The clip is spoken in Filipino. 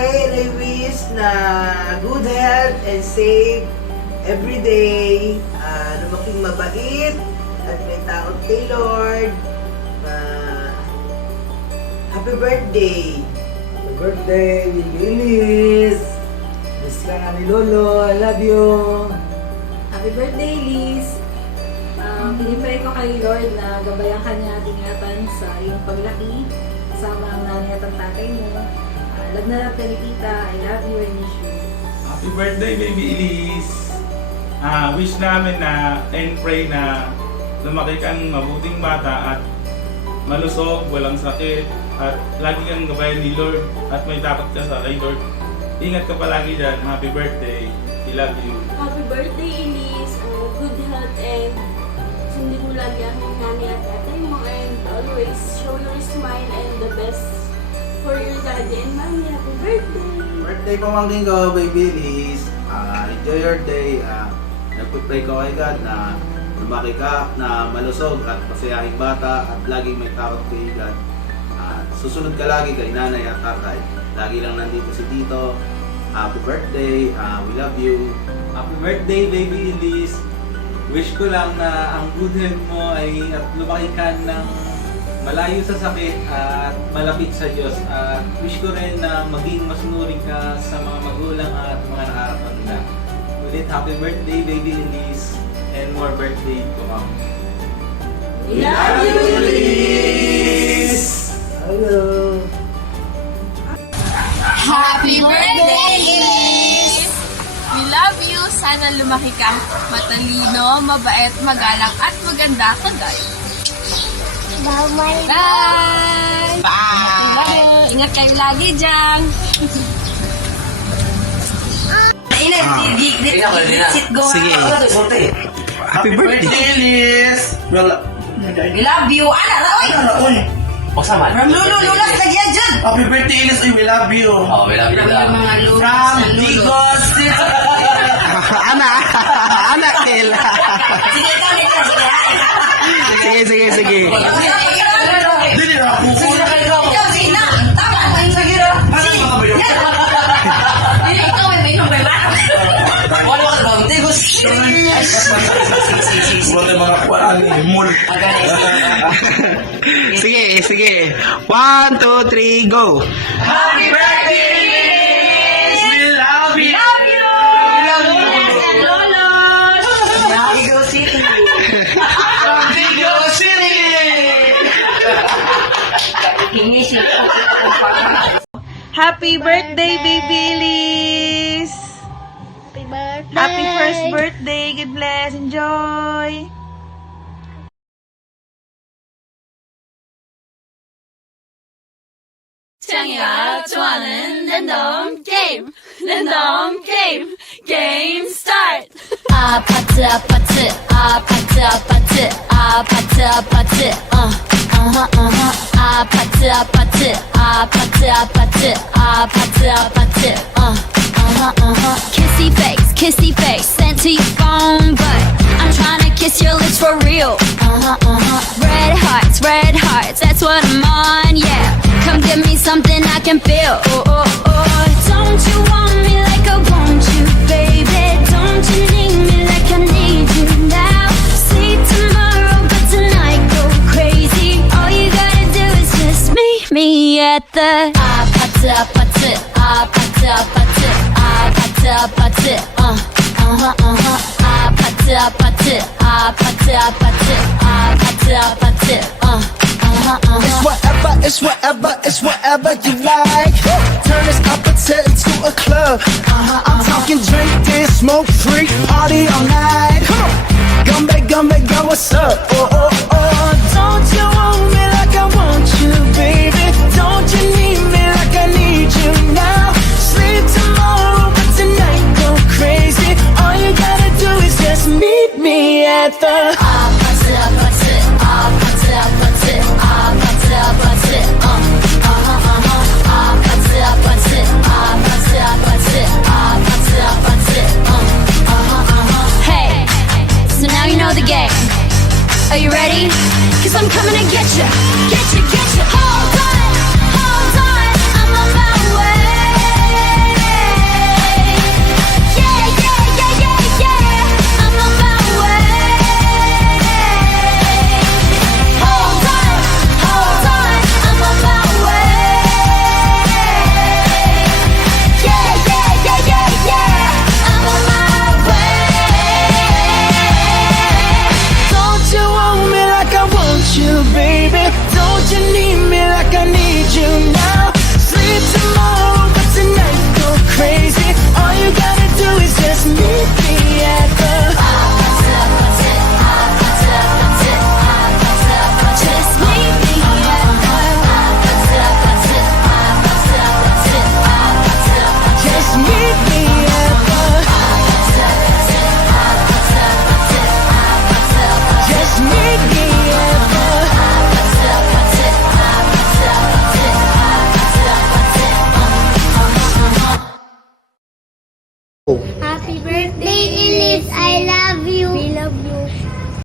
pray and I wish na good health and safe every day. Na maging mabait at may takot kay Lord. Happy birthday! Happy birthday, Lilis! Miss ka nga ni Lolo, I love you! Happy birthday, Liz! Pinipray ko kay Lord na gabayan ka niya at ingatan sa iyong paglaki, kasama ang nanay at ang tatay mo. Love na love ka ni Tita, I love you and miss you. Happy birthday, baby Elise! Wish namin na and pray na lumaki kang mabuting bata at malusog, walang sakit, at lagi kang gabayan ni Lord at may takot ka sa kay Lord. Ingat ka palagi dyan. Happy birthday. I love you. Happy birthday, Elise. Good health and sundin mo lagi ang nanay at tatay mo and always show your smile and the best for your daddy and mommy. Happy birthday! Birthday pamangkin ko, baby Liz. Enjoy your day. Nagpipray ko kay God na lumaki ka, na malusog at masayahing bata at laging may takot kay God. Susunod ka lagi kay nanay at tatay. Lagi lang nandito si Tito. Happy birthday. We love you. Happy birthday, baby Elise. Wish ko lang na ang good health mo ay at lumaki ka ng malayo sa sakit at malapit sa Diyos. At wish ko rin na maging masunurin ka sa mga magulang at mga nakakatanda. Ulit, happy birthday, baby Elise. And more birthday to come. We love you, Elise! Hello! Happy birthday, Elise! We love you. Sana lumaki kang matalino, mabait, magalang, at maganda kagaya. Bye! Bye! Bye! Ingat kayo lagi dyan. Sige. Happy birthday, Elise! We love you. O saman. From Lulu, Lulas, lagyan dyan. Happy birthday, Elise! We love you! Oh, we love you. Mga Lulas From na Lulu. Digos City! Anak Kel! Sige, ikaw nito. Sige, Sige. Dili na ako. ikaw, sige na. Tama, sige na. Sige. Yan. Ikaw may may number ba? Wala ka ba? Digos. Wala mga kwarang mul. Sige. 1, 2, 3, go! Happy birthday, Elise! We love you! Digos City. From Digos City! Happy birthday, baby Elise! Happy birthday! Happy first birthday! God bless! Enjoy! 창이가 좋아하는 랜덤 게임! 랜덤 게임! 게임 스타트! 아파트 아파트 아파트 아파트 아파트 아파트 아파트 아파트 아파트 아파트 아파트 아파트 kissy face sent to your phone but I'm trying to kiss your lips for real red hearts that's what I'm on yeah come give me something I can feel don't you want me like I want you baby don't you need me like I need you now sleep tomorrow but tonight go crazy all you gotta do is just meet me at the 아파트 아파트 아파트 아파트 아파트 아파트 아파트 아파트 아파트 아파트 아파트 It's whatever you like. Turn this opposite into a club. I'm talking drink this, smoke free, party all night. Come back, girl, what's up? Don't you want me like I want you, baby? Don't you need me like I need you now? Sleep tomorrow, but tonight go crazy. All you gotta do is just meet me at the 아파트 아파트 아파트 아파트 아파트 아파트 아파트 아파트 아파트 아파트 아파트 Hey, so now you know the game. Are you ready? 'Cause I'm coming to get you, get you, get you. Hold on, I'm on my way. Happy birthday, Elise. I love you. We love you.